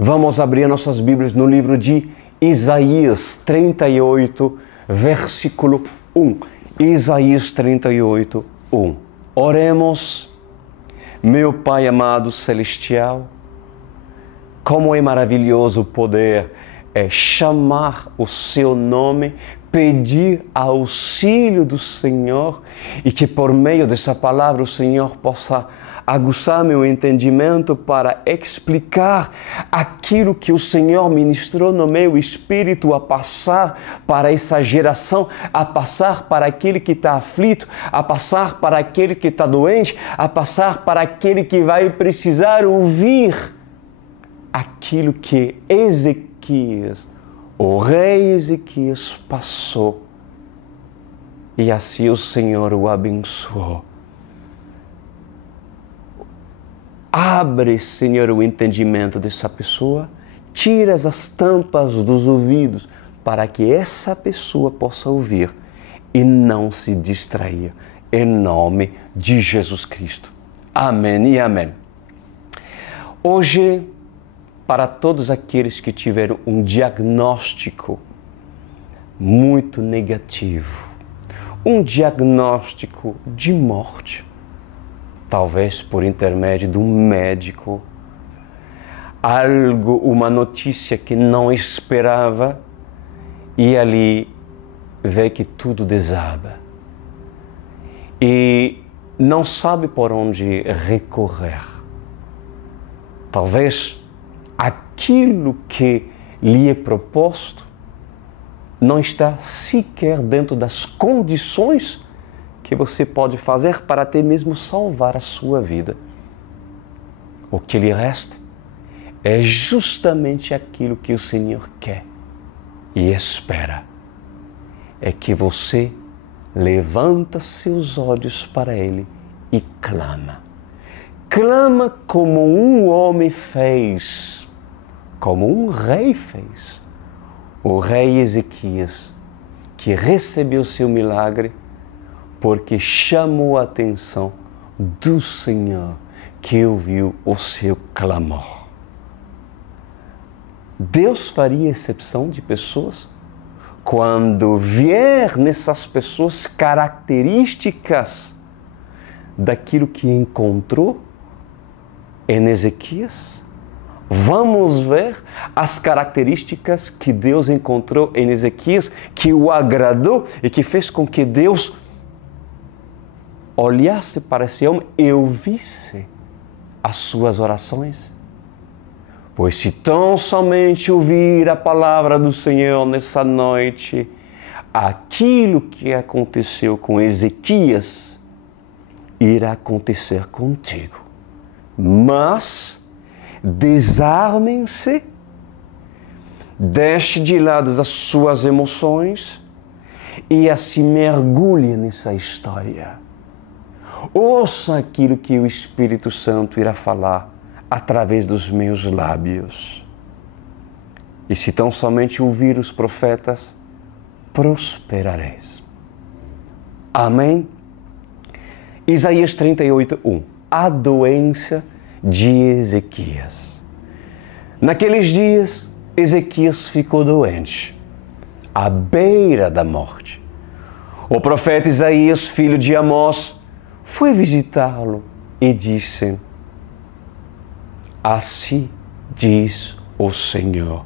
Vamos abrir nossas Bíblias no livro de Isaías 38, versículo 1. Isaías 38, 1. Oremos. Meu Pai amado celestial, como é maravilhoso poder chamar o seu nome, pedir auxílio do Senhor e que por meio dessa palavra o Senhor possa aguçar meu entendimento para explicar aquilo que o Senhor ministrou no meu espírito a passar para essa geração, a passar para aquele que está aflito, a passar para aquele que está doente, a passar para aquele que vai precisar ouvir aquilo que Ezequias, o rei Ezequias, passou. E assim o Senhor o abençoou. Abre, Senhor, o entendimento dessa pessoa, tira as tampas dos ouvidos para que essa pessoa possa ouvir e não se distrair. Em nome de Jesus Cristo. Amém e amém. Hoje, para todos aqueles que tiveram um diagnóstico muito negativo, um diagnóstico de morte, talvez por intermédio de um médico, uma notícia que não esperava, e ali vê que tudo desaba. E não sabe por onde recorrer. Talvez aquilo que lhe é proposto não está sequer dentro das condições que você pode fazer para até mesmo salvar a sua vida. O que lhe resta é justamente aquilo que o Senhor quer e espera. É que você levanta seus olhos para Ele e clama. Clama como um homem fez, como um rei fez. O rei Ezequias, que recebeu seu milagre, porque chamou a atenção do Senhor, que ouviu o seu clamor. Deus faria exceção de pessoas quando vier nessas pessoas características daquilo que encontrou em Ezequias? Vamos ver as características que Deus encontrou em Ezequias, que o agradou e que fez com que Deus olhasse para esse homem e ouvisse as suas orações. Pois se tão somente ouvir a palavra do Senhor nessa noite, aquilo que aconteceu com Ezequias irá acontecer contigo. Mas desarmem-se, deixe de lado as suas emoções e assim mergulhe nessa história. Ouça aquilo que o Espírito Santo irá falar através dos meus lábios. E se tão somente ouvir os profetas, prosperareis. Amém? Isaías 38, 1. A doença de Ezequias. Naqueles dias, Ezequias ficou doente, à beira da morte. O profeta Isaías, filho de Amós, foi visitá-lo e disse: assim diz o Senhor,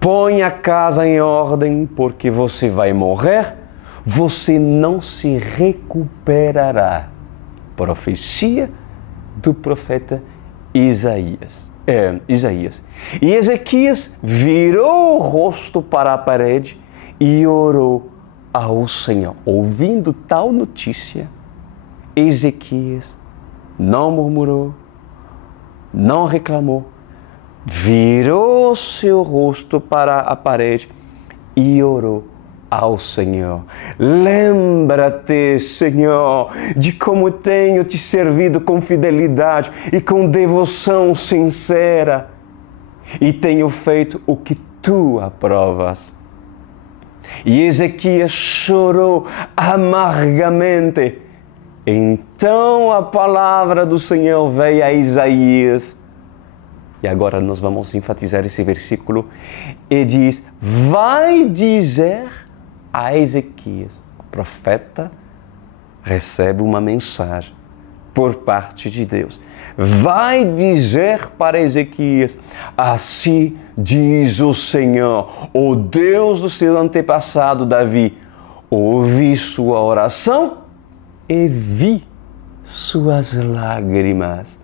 põe a casa em ordem, porque você vai morrer, você não se recuperará. Profecia do profeta Isaías. E Ezequias virou o rosto para a parede e orou ao Senhor. Ouvindo tal notícia, Ezequias não murmurou, não reclamou, virou seu rosto para a parede e orou ao Senhor. Lembra-te, Senhor, de como tenho te servido com fidelidade e com devoção sincera, e tenho feito o que tu aprovas. E Ezequias chorou amargamente. Então a palavra do Senhor veio a Isaías: E agora nós vamos enfatizar esse versículo. E diz, vai dizer a Ezequias. O profeta recebe uma mensagem por parte de Deus. Vai dizer para Ezequias, assim diz o Senhor, o Deus do seu antepassado Davi, ouvi sua oração e vi suas lágrimas.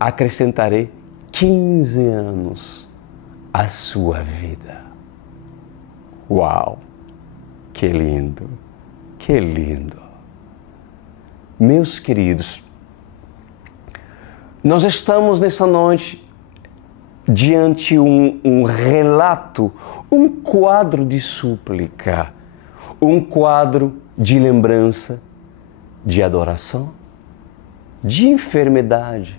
Acrescentarei 15 anos à sua vida. Uau! Que lindo! Que lindo! Meus queridos, nós estamos nessa noite diante um relato, um quadro de súplica, um quadro de lembrança, de adoração, de enfermidade,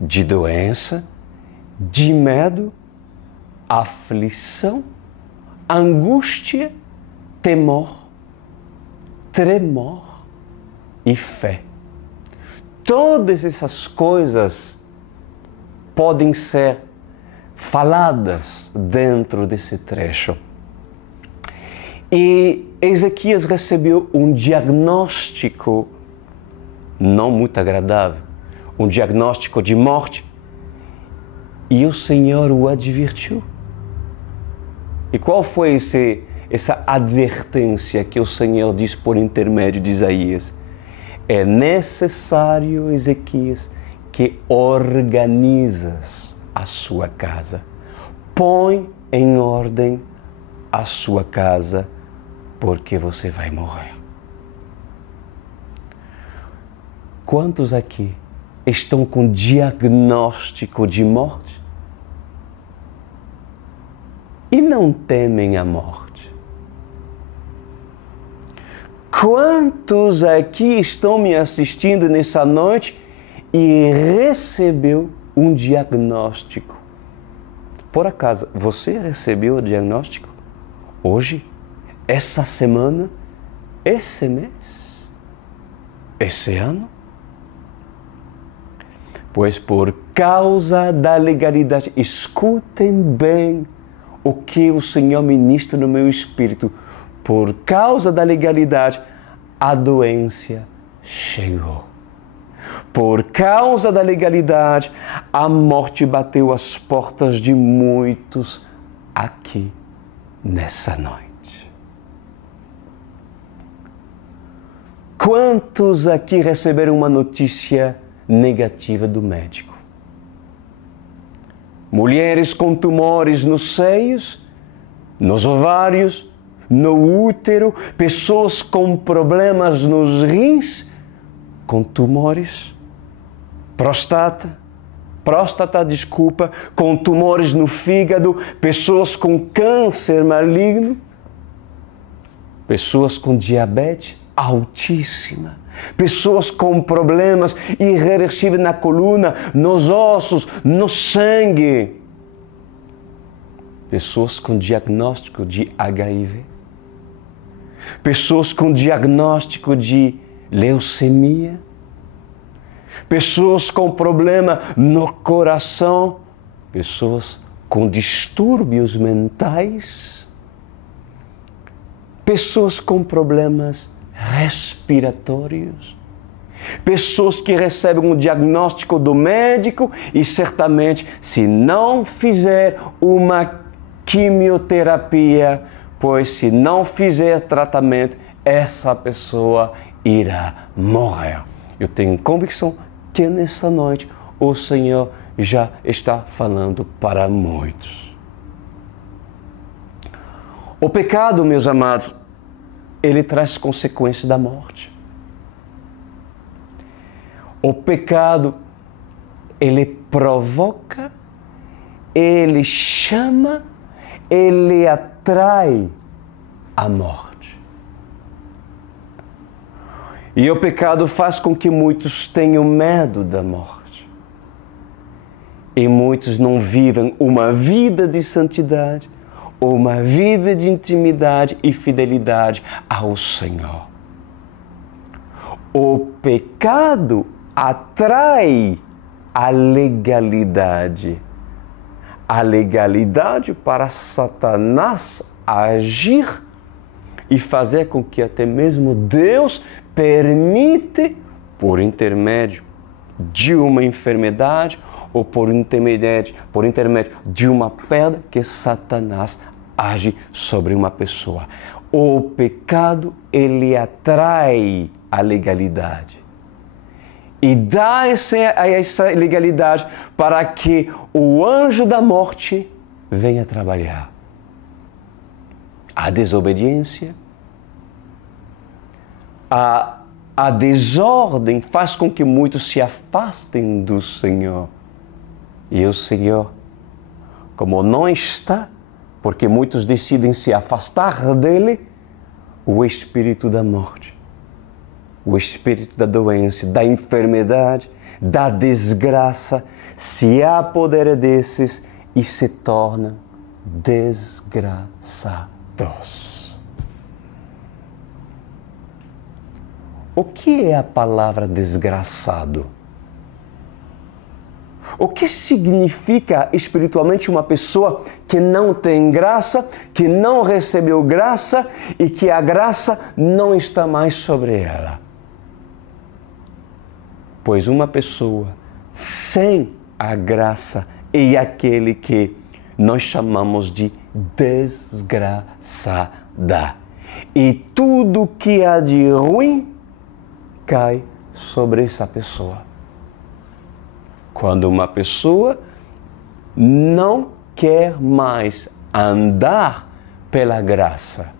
de doença, de medo, aflição, angústia, temor, tremor e fé. Todas essas coisas podem ser faladas dentro desse trecho. E Ezequias recebeu um diagnóstico não muito agradável, um diagnóstico de morte, e o Senhor o advertiu. E qual foi essa advertência que o Senhor diz por intermédio de Isaías? É necessário, Ezequias, que organizas a sua casa. Põe em ordem a sua casa, porque você vai morrer. Quantos aqui estão com diagnóstico de morte e não temem a morte? Quantos aqui estão me assistindo nessa noite e recebeu um diagnóstico? Por acaso, você recebeu o diagnóstico? Hoje? Essa semana? Esse mês? Esse ano? Pois por causa da legalidade, escutem bem o que o Senhor ministra no meu espírito. Por causa da legalidade, a doença chegou. Por causa da legalidade, a morte bateu às portas de muitos aqui nessa noite. Quantos aqui receberam uma notícia negativa do médico? Mulheres com tumores nos seios, nos ovários, no útero, pessoas com problemas nos rins, com tumores, próstata, com tumores no fígado, pessoas com câncer maligno, pessoas com diabetes altíssima, pessoas com problemas irreversíveis na coluna, nos ossos, no sangue, pessoas com diagnóstico de HIV, pessoas com diagnóstico de leucemia, pessoas com problema no coração, pessoas com distúrbios mentais, pessoas com problemas respiratórios, pessoas que recebem um diagnóstico do médico e certamente, se não fizer uma quimioterapia, pois se não fizer tratamento, essa pessoa irá morrer. Eu tenho convicção que nessa noite o Senhor já está falando para muitos. O pecado, meus amados, ele traz consequências da morte. O pecado, ele provoca, ele chama, ele atrai a morte. E o pecado faz com que muitos tenham medo da morte. E muitos não vivam uma vida de santidade, uma vida de intimidade e fidelidade ao Senhor. O pecado atrai a legalidade. A legalidade para Satanás agir e fazer com que até mesmo Deus permite, por intermédio de uma enfermidade ou por intermédio de uma pedra, que Satanás age sobre uma pessoa. O pecado, ele atrai a legalidade e dá essa legalidade para que o anjo da morte venha trabalhar. A desobediência, a desordem faz com que muitos se afastem do Senhor. E o Senhor, como não está, porque muitos decidem se afastar dele, o espírito da morte, o espírito da doença, da enfermidade, da desgraça, se apodera desses e se tornam desgraçados. O que é a palavra desgraçado? O que significa espiritualmente uma pessoa que não tem graça, que não recebeu graça e que a graça não está mais sobre ela? Pois uma pessoa sem a graça é aquele que nós chamamos de desgraçada. E tudo que há de ruim cai sobre essa pessoa. Quando uma pessoa não quer mais andar pela graça,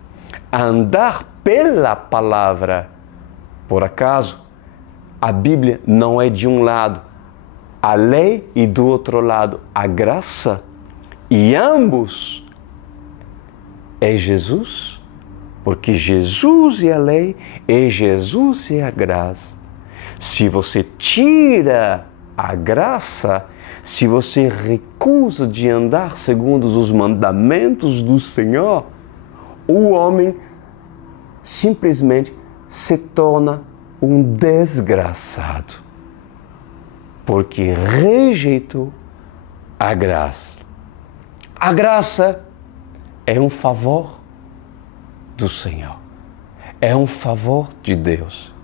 andar pela palavra, por acaso, a Bíblia não é de um lado a lei e do outro lado a graça, e ambos é Jesus, porque Jesus é a lei e Jesus é a graça. Se você tira a graça, se você recusa de andar segundo os mandamentos do Senhor, o homem simplesmente se torna um desgraçado, porque rejeitou a graça. A graça é um favor do Senhor, é um favor de Deus.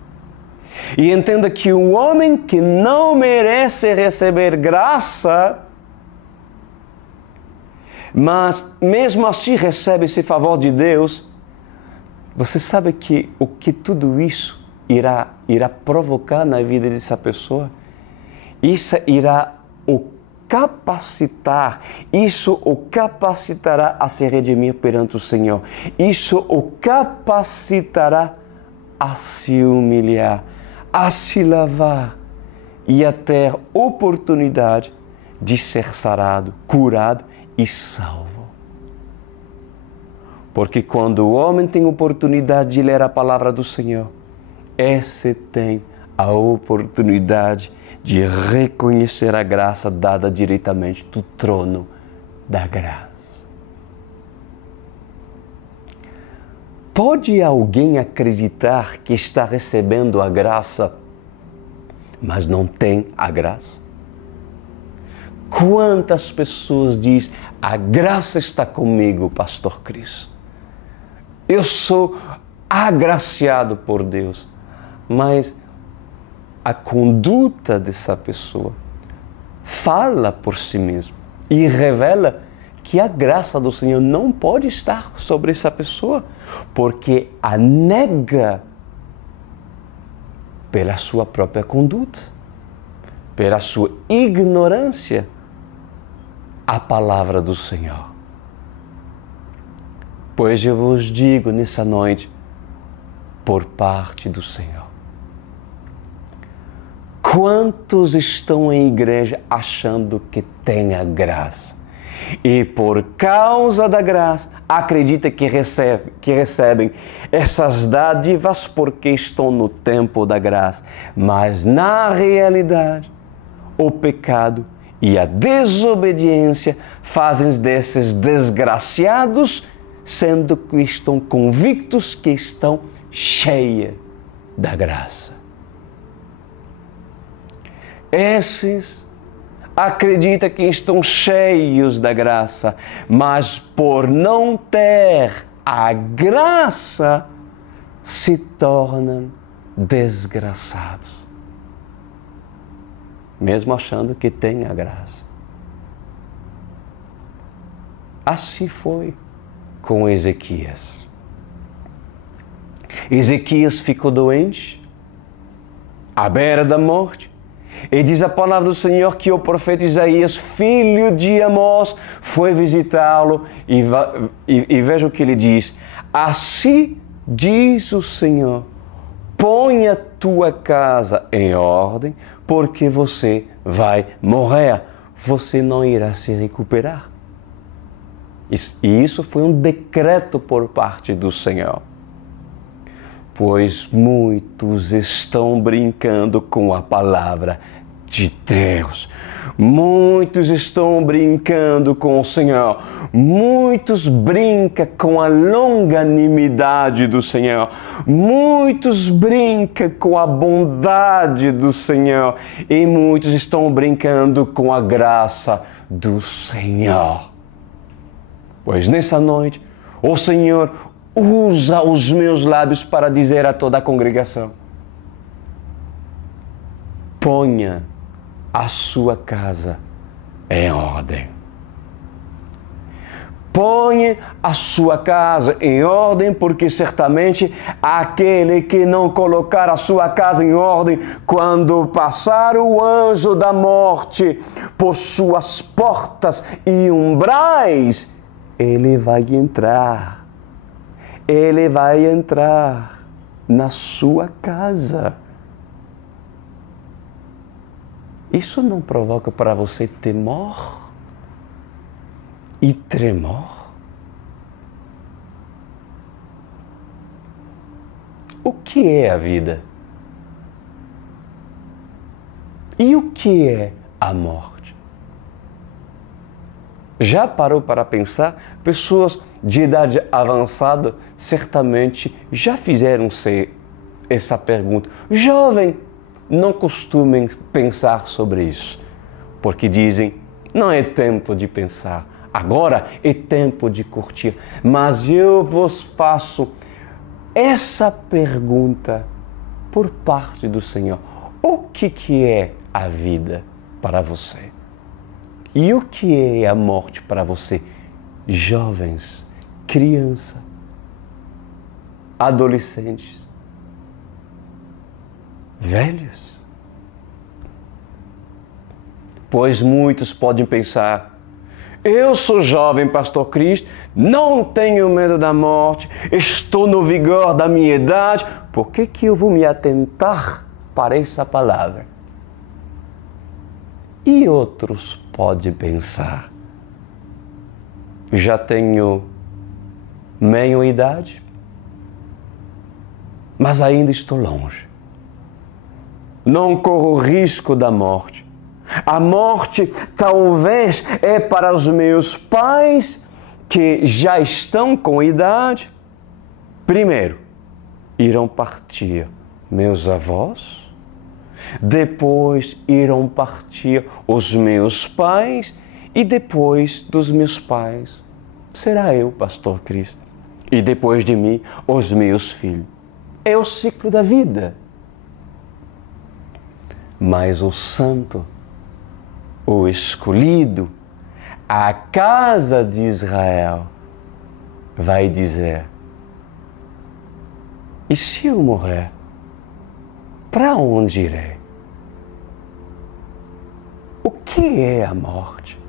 E entenda que o homem que não merece receber graça, mas mesmo assim recebe esse favor de Deus, você sabe que o que tudo isso irá provocar na vida dessa pessoa? Isso irá o capacitar, isso o capacitará a se redimir perante o Senhor, isso o capacitará a se humilhar, a se lavar e a ter oportunidade de ser sarado, curado e salvo. Porque quando o homem tem oportunidade de ler a palavra do Senhor, esse tem a oportunidade de reconhecer a graça dada diretamente do trono da graça. Pode alguém acreditar que está recebendo a graça, mas não tem a graça? Quantas pessoas dizem, a graça está comigo, Pastor Cris. Eu sou agraciado por Deus, mas a conduta dessa pessoa fala por si mesma e revela que a graça do Senhor não pode estar sobre essa pessoa, porque a nega pela sua própria conduta, pela sua ignorância, a palavra do Senhor. Pois eu vos digo nessa noite, por parte do Senhor, quantos estão em igreja achando que tem a graça? E por causa da graça, acredita que recebem essas dádivas porque estão no tempo da graça. Mas na realidade, o pecado e a desobediência fazem desses desgraciados, sendo que estão convictos que estão cheios da graça. Esses acredita que estão cheios da graça, mas por não ter a graça, se tornam desgraçados, mesmo achando que têm a graça. Assim foi com Ezequias. Ezequias ficou doente, à beira da morte, e diz a palavra do Senhor que o profeta Isaías, filho de Amós, foi visitá-lo e veja o que ele diz: assim diz o Senhor, põe a tua casa em ordem, porque você vai morrer, você não irá se recuperar. E isso foi um decreto por parte do Senhor. Pois muitos estão brincando com a palavra de Deus. Muitos estão brincando com o Senhor. Muitos brincam com a longanimidade do Senhor. Muitos brincam com a bondade do Senhor. E muitos estão brincando com a graça do Senhor. Pois nessa noite, o Senhor usa os meus lábios para dizer a toda a congregação: ponha a sua casa em ordem. Ponha a sua casa em ordem, porque certamente aquele que não colocar a sua casa em ordem, quando passar o anjo da morte por suas portas e umbrais, ele vai entrar. Ele vai entrar na sua casa. Isso não provoca para você temor e tremor? O que é a vida? E o que é a morte? Já parou para pensar? Pessoas de idade avançada certamente já fizeram-se essa pergunta. Jovem, não costumem pensar sobre isso, porque dizem, não é tempo de pensar, agora é tempo de curtir. Mas eu vos faço essa pergunta por parte do Senhor. O que é a vida para você? E o que é a morte para você? Jovens, criança, adolescentes, velhos. Pois muitos podem pensar, eu sou jovem, pastor Cristo, não tenho medo da morte, estou no vigor da minha idade, por que eu vou me atentar para essa palavra? E outros podem pensar, já tenho meia idade, mas ainda estou longe. Não corro risco da morte. A morte talvez é para os meus pais que já estão com idade. Primeiro, irão partir meus avós. Depois irão partir os meus pais. E depois dos meus pais, será eu, pastor Cristo. E depois de mim, os meus filhos. É o ciclo da vida. Mas o santo, o escolhido, a casa de Israel, vai dizer, e se eu morrer, para onde irei? O que é a morte?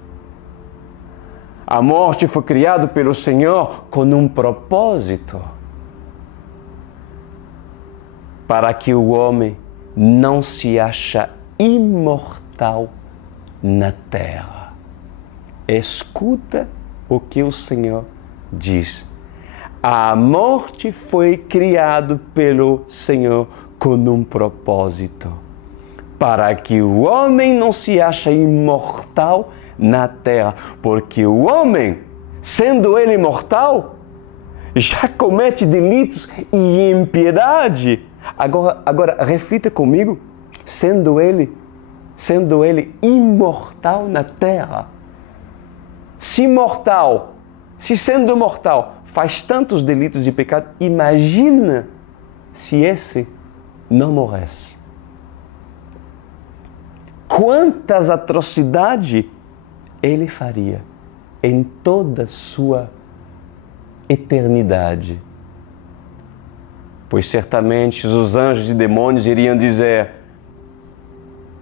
A morte foi criada pelo Senhor com um propósito, para que o homem não se ache imortal na terra. Escuta o que o Senhor diz. A morte foi criada pelo Senhor com um propósito, para que o homem não se ache imortal na terra, porque o homem, sendo ele mortal, já comete delitos e impiedade. Agora reflita comigo, sendo ele sendo ele imortal na terra. Se mortal, se sendo mortal, faz tantos delitos de pecado, imagina se esse não morresse. Quantas atrocidades ele faria em toda a sua eternidade. Pois certamente os anjos e demônios iriam dizer: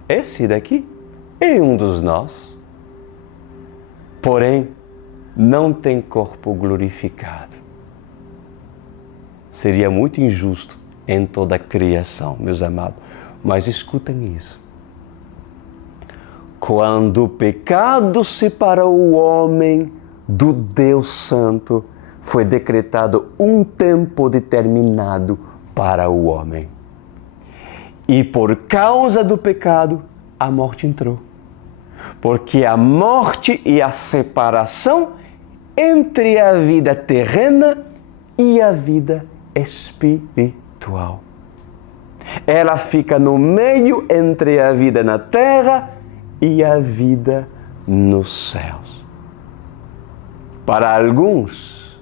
esse daqui é um dos nossos. Porém, não tem corpo glorificado. Seria muito injusto em toda a criação, meus amados. Mas escutem isso. Quando o pecado separou o homem do Deus Santo, foi decretado um tempo determinado para o homem. E por causa do pecado, a morte entrou. Porque a morte e a separação entre a vida terrena e a vida espiritual. Ela fica no meio entre a vida na terra e a vida nos céus. Para alguns,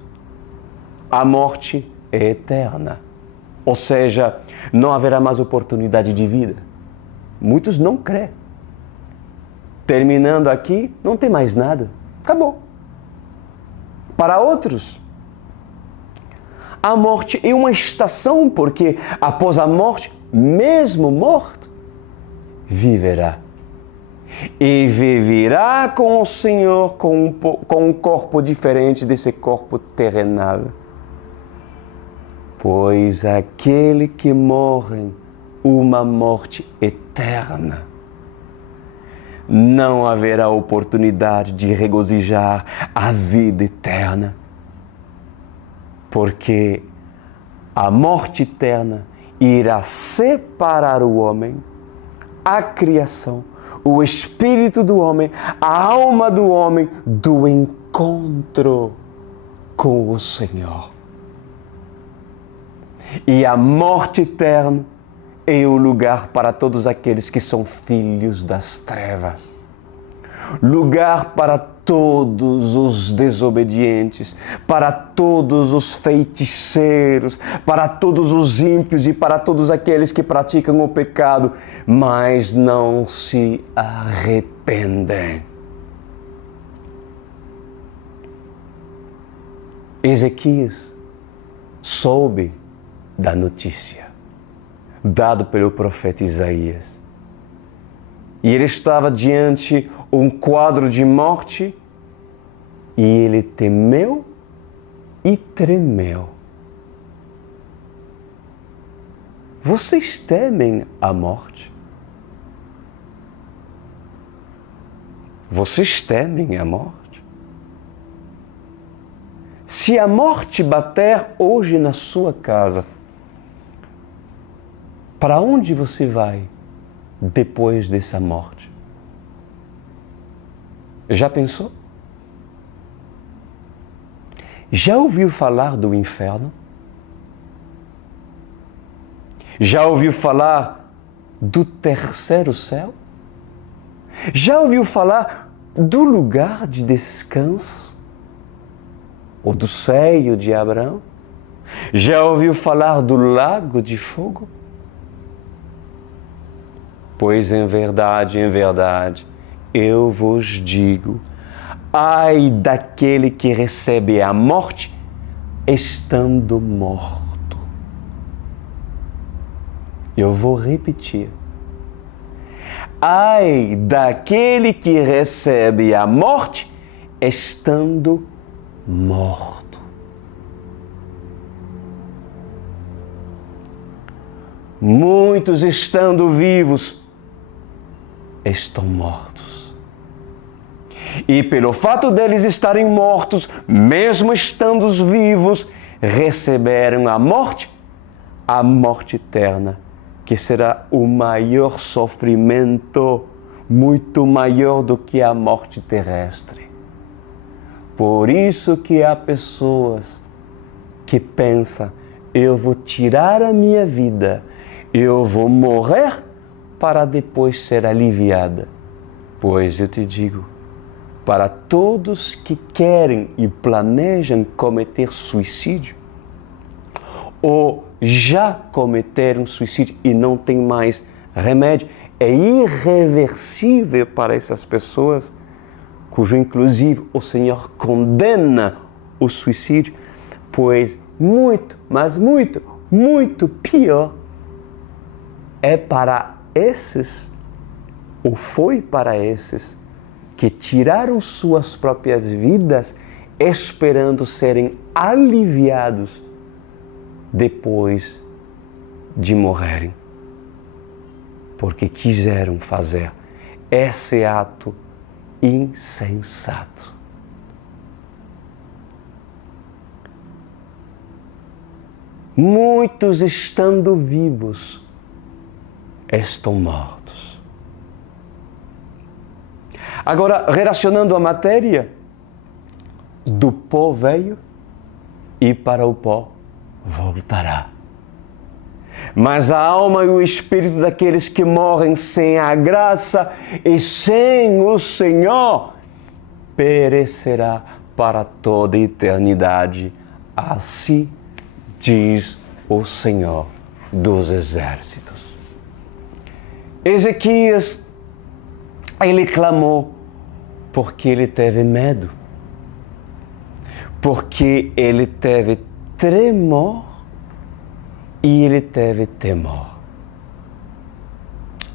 a morte é eterna, ou seja, não haverá mais oportunidade de vida. Muitos não creem. Terminando aqui, não tem mais nada. Acabou. Para outros, a morte é uma estação, porque após a morte, mesmo morto, viverá. E viverá com o Senhor com um corpo diferente desse corpo terrenal. Pois aquele que morre uma morte eterna, não haverá oportunidade de regozijar a vida eterna. Porque a morte eterna irá separar o homem, a criação, o espírito do homem, a alma do homem, do encontro com o Senhor. E a morte eterna é o lugar para todos aqueles que são filhos das trevas. Lugar para todos os desobedientes, para todos os feiticeiros, para todos os ímpios e para todos aqueles que praticam o pecado, mas não se arrependem. Ezequias soube da notícia dado pelo profeta Isaías. E ele estava diante um quadro de morte e ele temeu e tremeu. Vocês temem a morte? Vocês temem a morte? Se a morte bater hoje na sua casa, para onde você vai depois dessa morte? Já pensou? Já ouviu falar do inferno? Já ouviu falar do terceiro céu? Já ouviu falar do lugar de descanso? Ou do seio de Abraão? Já ouviu falar do lago de fogo? Pois em verdade, eu vos digo, ai daquele que recebe a morte estando morto. Eu vou repetir. Ai daquele que recebe a morte estando morto. Muitos estando vivos estão mortos. E pelo fato deles estarem mortos, mesmo estando vivos, receberam a morte eterna, que será o maior sofrimento, muito maior do que a morte terrestre. Por isso que há pessoas que pensam, eu vou tirar a minha vida, eu vou morrer para depois ser aliviada. Pois eu te digo, para todos que querem e planejam cometer suicídio, ou já cometeram suicídio e não tem mais remédio, é irreversível para essas pessoas, cujo inclusive o Senhor condena o suicídio, pois muito, mas muito, muito pior é para esses, ou foi para esses, que tiraram suas próprias vidas esperando serem aliviados depois de morrerem, porque quiseram fazer esse ato insensato. Muitos, estando vivos, estão mortos. Agora, relacionando a matéria, do pó veio e para o pó voltará. Mas a alma e o espírito daqueles que morrem sem a graça e sem o Senhor perecerá para toda a eternidade. Assim diz o Senhor dos Exércitos. Ezequias, ele clamou porque ele teve medo, porque ele teve tremor e ele teve temor.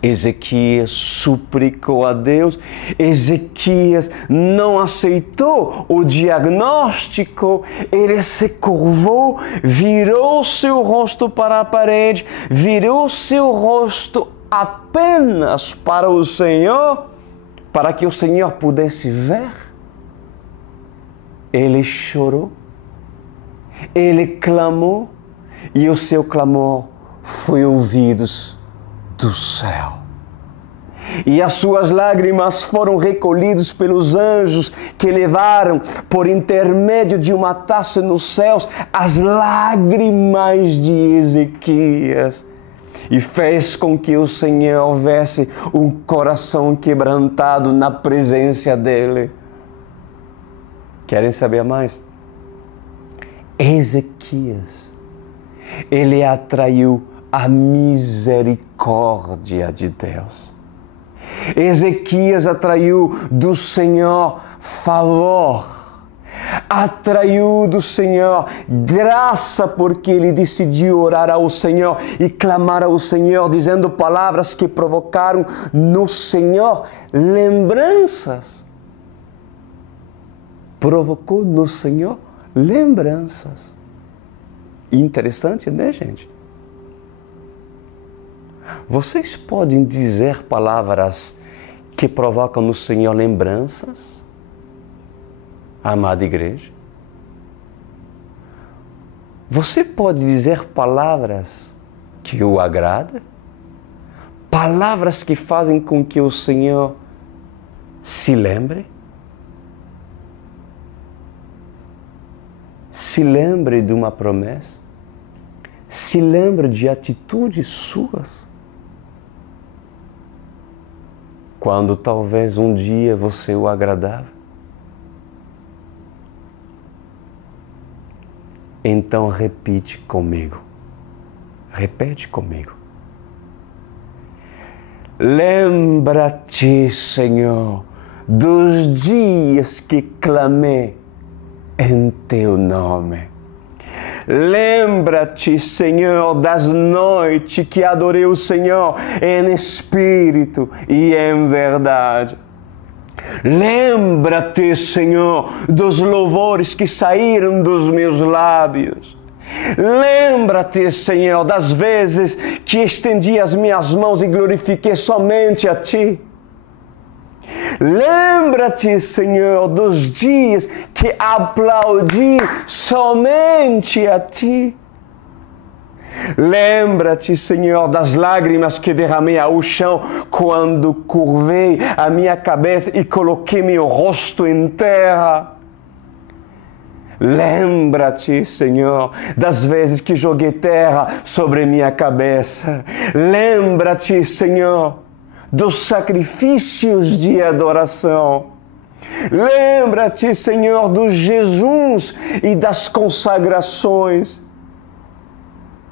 Ezequias suplicou a Deus, Ezequias não aceitou o diagnóstico, ele se curvou, virou seu rosto para a parede, virou seu rosto apenas para o Senhor, para que o Senhor pudesse ver. Ele chorou, ele clamou, e o seu clamor foi ouvido do céu. E as suas lágrimas foram recolhidas pelos anjos que levaram, por intermédio de uma taça nos céus, as lágrimas de Ezequias. E fez com que o Senhor houvesse um coração quebrantado na presença dele. Querem saber mais? Ezequias, ele atraiu a misericórdia de Deus. Ezequias atraiu do Senhor favor, atraiu do Senhor graça, porque ele decidiu orar ao Senhor e clamar ao Senhor, dizendo palavras que provocaram no Senhor lembranças. Provocou no Senhor lembranças. Interessante, né, gente? Vocês podem dizer palavras que provocam no Senhor lembranças, amada igreja? Você pode dizer palavras que o agradam? Palavras que fazem com que o Senhor se lembre? Se lembre de uma promessa? Se lembre de atitudes suas? Quando talvez um dia você o agradava? Então repete comigo. Repete comigo. Lembra-te, Senhor, dos dias que clamei em teu nome. Lembra-te, Senhor, das noites que adorei o Senhor em espírito e em verdade. Lembra-te, Senhor, dos louvores que saíram dos meus lábios. Lembra-te, Senhor, das vezes que estendi as minhas mãos e glorifiquei somente a Ti. Lembra-te, Senhor, dos dias que aplaudi somente a Ti. Lembra-te, Senhor, das lágrimas que derramei ao chão quando curvei a minha cabeça e coloquei meu rosto em terra. Lembra-te, Senhor, das vezes que joguei terra sobre minha cabeça. Lembra-te, Senhor, dos sacrifícios de adoração. Lembra-te, Senhor, dos jejuns e das consagrações.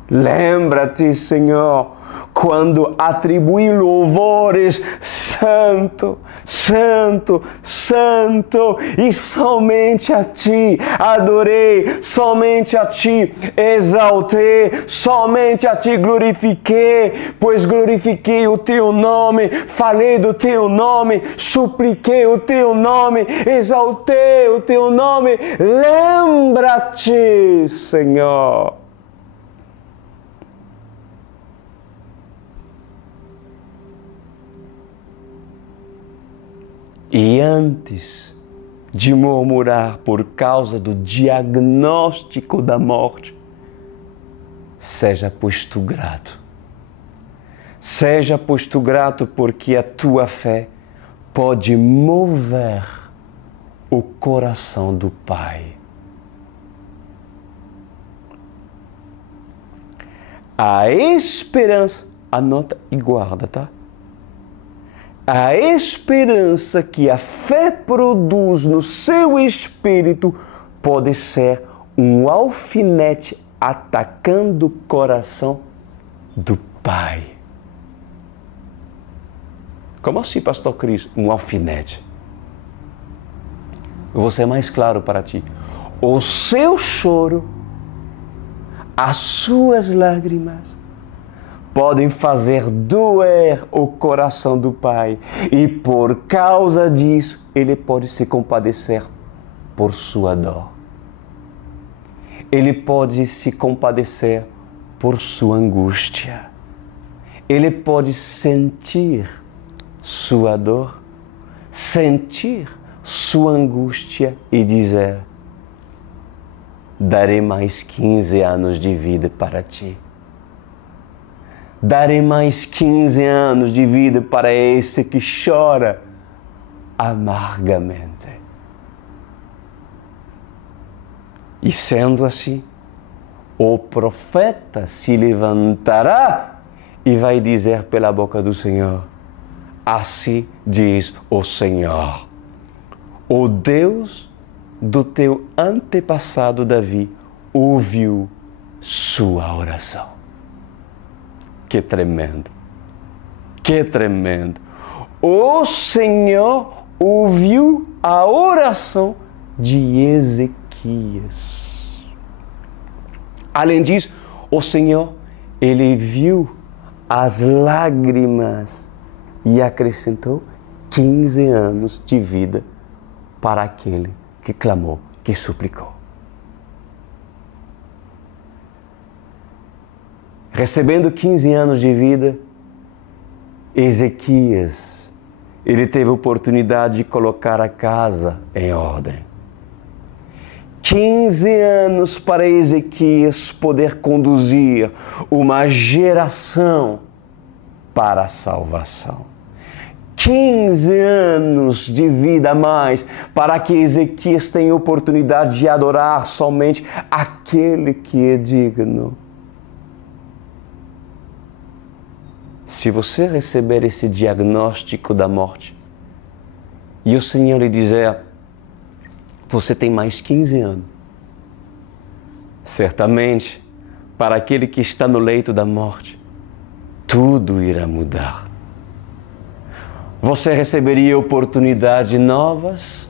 Lembra-te, Senhor, quando atribui louvores, Santo, Santo, Santo, e somente a Ti adorei, somente a Ti exaltei, somente a Ti glorifiquei, pois glorifiquei o Teu nome, falei do Teu nome, supliquei o Teu nome, exaltei o Teu nome. Lembra-te, Senhor. E antes de murmurar por causa do diagnóstico da morte, seja pois tu grato. Seja pois tu grato porque a tua fé pode mover o coração do Pai. A esperança, anota e guarda, tá? A esperança que a fé produz no seu espírito pode ser um alfinete atacando o coração do Pai. Como assim, pastor Cris? Um alfinete. Eu vou ser mais claro para ti. O seu choro, as suas lágrimas, podem fazer doer o coração do Pai. E por causa disso, Ele pode se compadecer por sua dor. Ele pode se compadecer por sua angústia. Ele pode sentir sua dor, sentir sua angústia e dizer: darei mais 15 anos de vida para ti. Darei mais 15 anos de vida para esse que chora amargamente. E sendo assim, o profeta se levantará e vai dizer pela boca do Senhor: assim diz o Senhor, o Deus do teu antepassado Davi ouviu sua oração. Que tremendo! Que tremendo! O Senhor ouviu a oração de Ezequias. Além disso, o Senhor, Ele viu as lágrimas e acrescentou 15 anos de vida para aquele que clamou, que suplicou. Recebendo 15 anos de vida, Ezequias, ele teve a oportunidade de colocar a casa em ordem. 15 anos para Ezequias poder conduzir uma geração para a salvação. 15 anos de vida a mais para que Ezequias tenha a oportunidade de adorar somente aquele que é digno. Se você receber esse diagnóstico da morte e o Senhor lhe dizer: você tem mais 15 anos, certamente, para aquele que está no leito da morte, tudo irá mudar. Você receberia oportunidades novas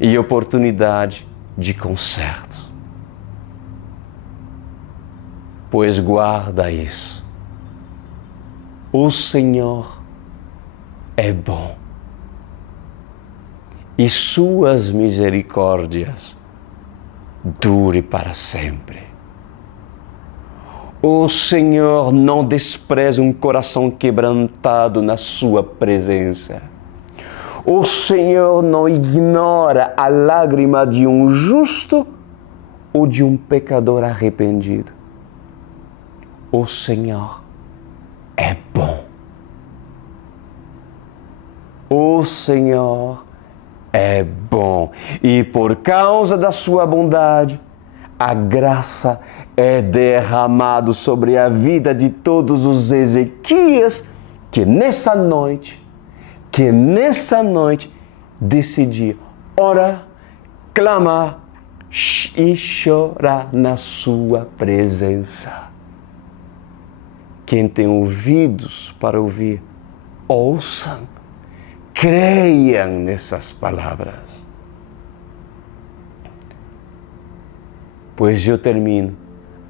e oportunidade de conserto. Pois guarda isso. O Senhor é bom e suas misericórdias dure para sempre. O Senhor não despreza um coração quebrantado na sua presença. O Senhor não ignora a lágrima de um justo ou de um pecador arrependido. O Senhor é bom. O Senhor é bom. E por causa da sua bondade, a graça é derramada sobre a vida de todos os Ezequias que nessa noite decidir orar, clamar e chorar na sua presença. Quem tem ouvidos para ouvir, ouçam, creiam nessas palavras. Pois eu termino,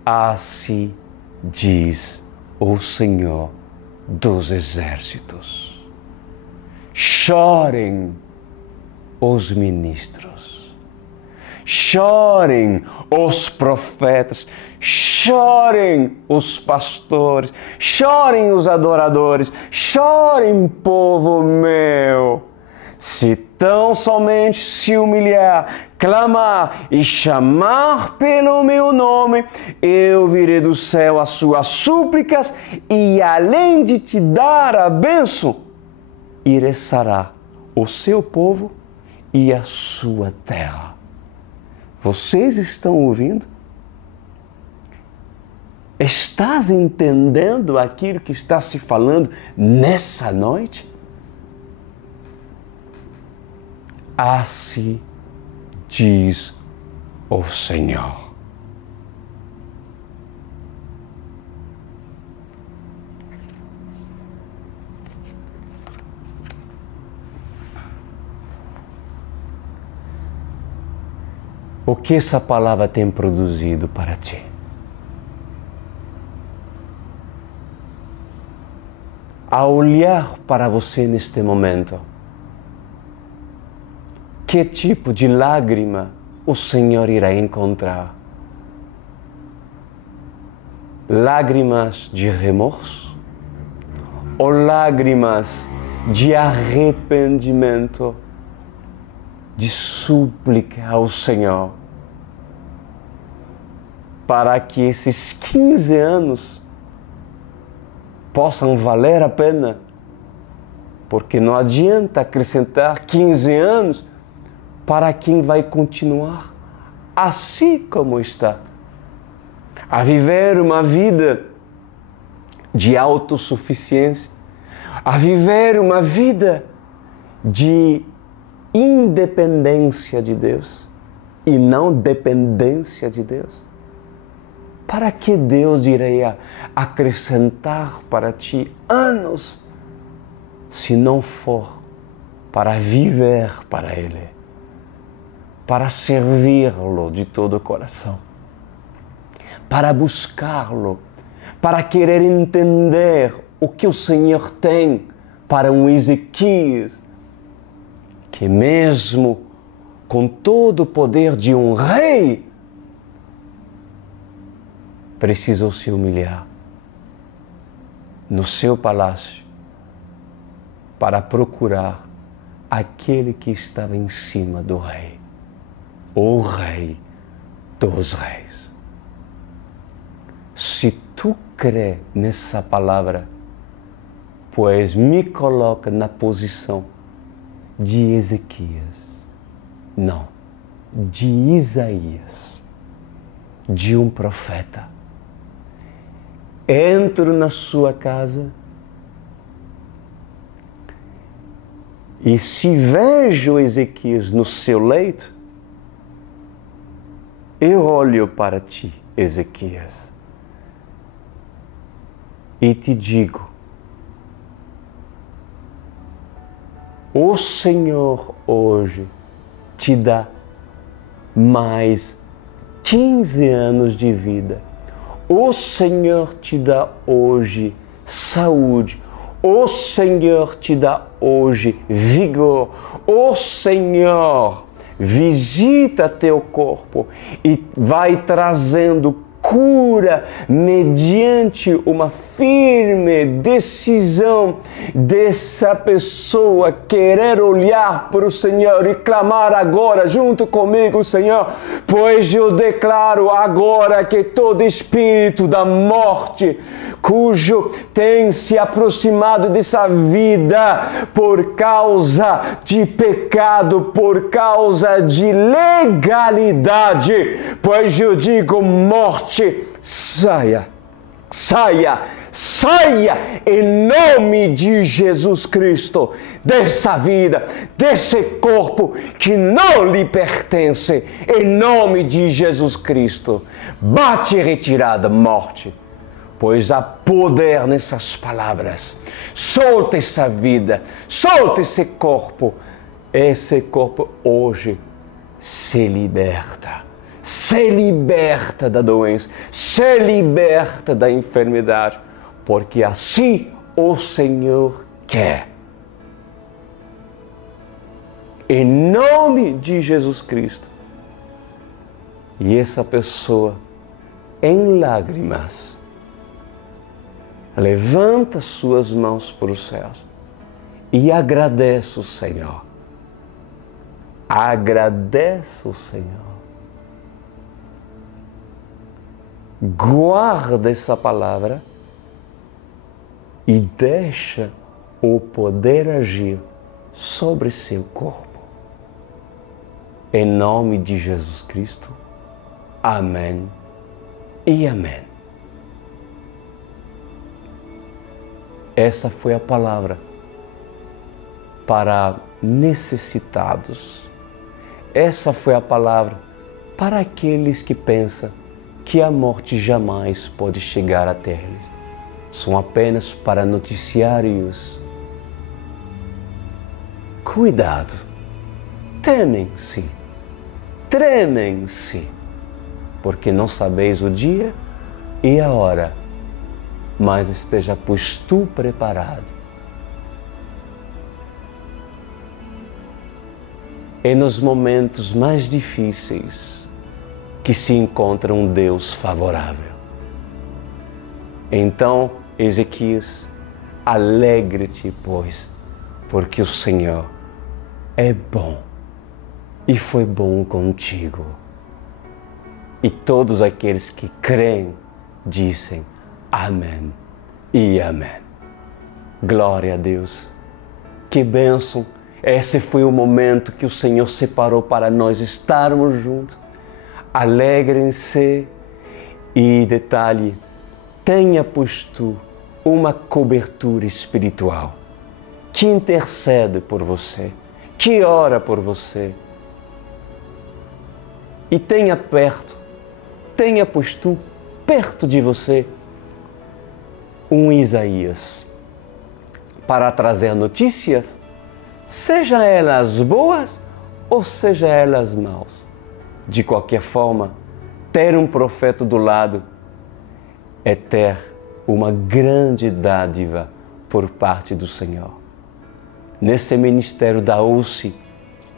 assim diz o Senhor dos Exércitos. Chorem os ministros, chorem os profetas, chorem os pastores, chorem os adoradores, chorem, povo meu. Se tão somente se humilhar, clamar e chamar pelo meu nome, eu virei do céu as suas súplicas e além de te dar a bênção, irei sarar o seu povo e a sua terra. Vocês estão ouvindo? Estás entendendo aquilo que está se falando nessa noite? Assim diz o Senhor. O que essa palavra tem produzido para ti? A olhar para você neste momento, que tipo de lágrima o Senhor irá encontrar? Lágrimas de remorso? Ou lágrimas de arrependimento, de súplica ao Senhor? Para que esses 15 anos possam valer a pena, porque não adianta acrescentar 15 anos para quem vai continuar assim como está, a viver uma vida de autossuficiência, a viver uma vida de independência de Deus e não dependência de Deus. Para que Deus iria acrescentar para ti anos se não for para viver para Ele, para servi-lo de todo o coração, para buscá-lo, para querer entender o que o Senhor tem para um Ezequias, que mesmo com todo o poder de um rei, precisou se humilhar no seu palácio para procurar aquele que estava em cima do rei, o Rei dos Reis. Se tu crê nessa palavra, pois me coloca na posição de Ezequias, não, de Isaías, de um profeta. Entro na sua casa e se vejo Ezequias no seu leito, eu olho para ti, Ezequias, e te digo: o Senhor hoje te dá mais 15 anos de vida. O Senhor te dá hoje saúde. O Senhor te dá hoje vigor. O Senhor visita teu corpo e vai trazendo cura mediante uma firme decisão dessa pessoa querer olhar para o Senhor e clamar agora junto comigo, Senhor, pois eu declaro agora que todo espírito da morte cujo tem se aproximado dessa vida por causa de pecado, por causa de legalidade, pois eu digo, morte, saia, saia, saia em nome de Jesus Cristo dessa vida, desse corpo que não lhe pertence, em nome de Jesus Cristo. Bate retirada, morte, pois há poder nessas palavras. Solta essa vida, solta esse corpo. Esse corpo hoje se liberta da doença, se liberta da enfermidade, porque assim o Senhor quer. Em nome de Jesus Cristo. E essa pessoa, em lágrimas, levanta suas mãos para os céus e agradece o Senhor. Agradece o Senhor. Guarda essa palavra e deixa o poder agir sobre seu corpo. Em nome de Jesus Cristo. Amém e amém. Essa foi a palavra para necessitados. Essa foi a palavra para aqueles que pensam que a morte jamais pode chegar até eles. São apenas para noticiários. Cuidado! Temem-se, tremem-se, porque não sabeis o dia e a hora, mas esteja, pois, tu preparado. É nos momentos mais difíceis que se encontra um Deus favorável. Então, Ezequias, alegre-te, pois, porque o Senhor é bom e foi bom contigo. E todos aqueles que creem dizem amém e amém. Glória a Deus. Que bênção. Esse foi o momento que o Senhor separou para nós estarmos juntos. Alegrem-se e, detalhe, tenha, pois, tu uma cobertura espiritual que intercede por você, que ora por você. E tenha, pois, tu perto de você um Isaías para trazer notícias, seja elas boas ou seja elas maus. De qualquer forma, ter um profeta do lado é ter uma grande dádiva por parte do Senhor. Nesse ministério da UCI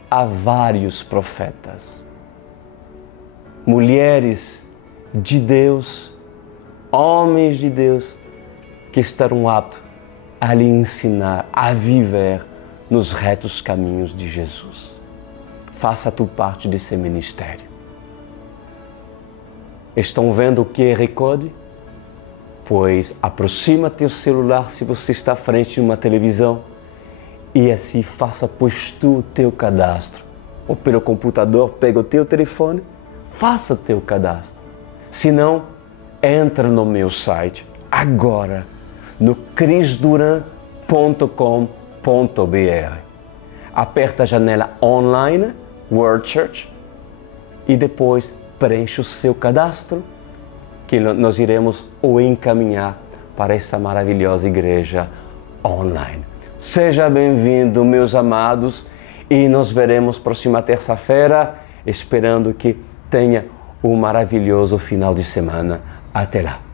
há vários profetas, mulheres de Deus, homens de Deus, que estarão aptos a lhe ensinar a viver nos retos caminhos de Jesus. Faça tu parte desse ministério. Estão vendo o QR Code? Pois aproxima teu celular se você está à frente de uma televisão e assim faça, pois, tu o teu cadastro. Ou pelo computador, pega o teu telefone, faça o teu cadastro. Se não, entra no meu site agora, no crisduran.com.br. Aperta a janela online, World Church, e depois preenche o seu cadastro, que nós iremos o encaminhar para essa maravilhosa igreja online. Seja bem-vindo, meus amados, e nos veremos próxima terça-feira, esperando que tenha um maravilhoso final de semana. Até lá!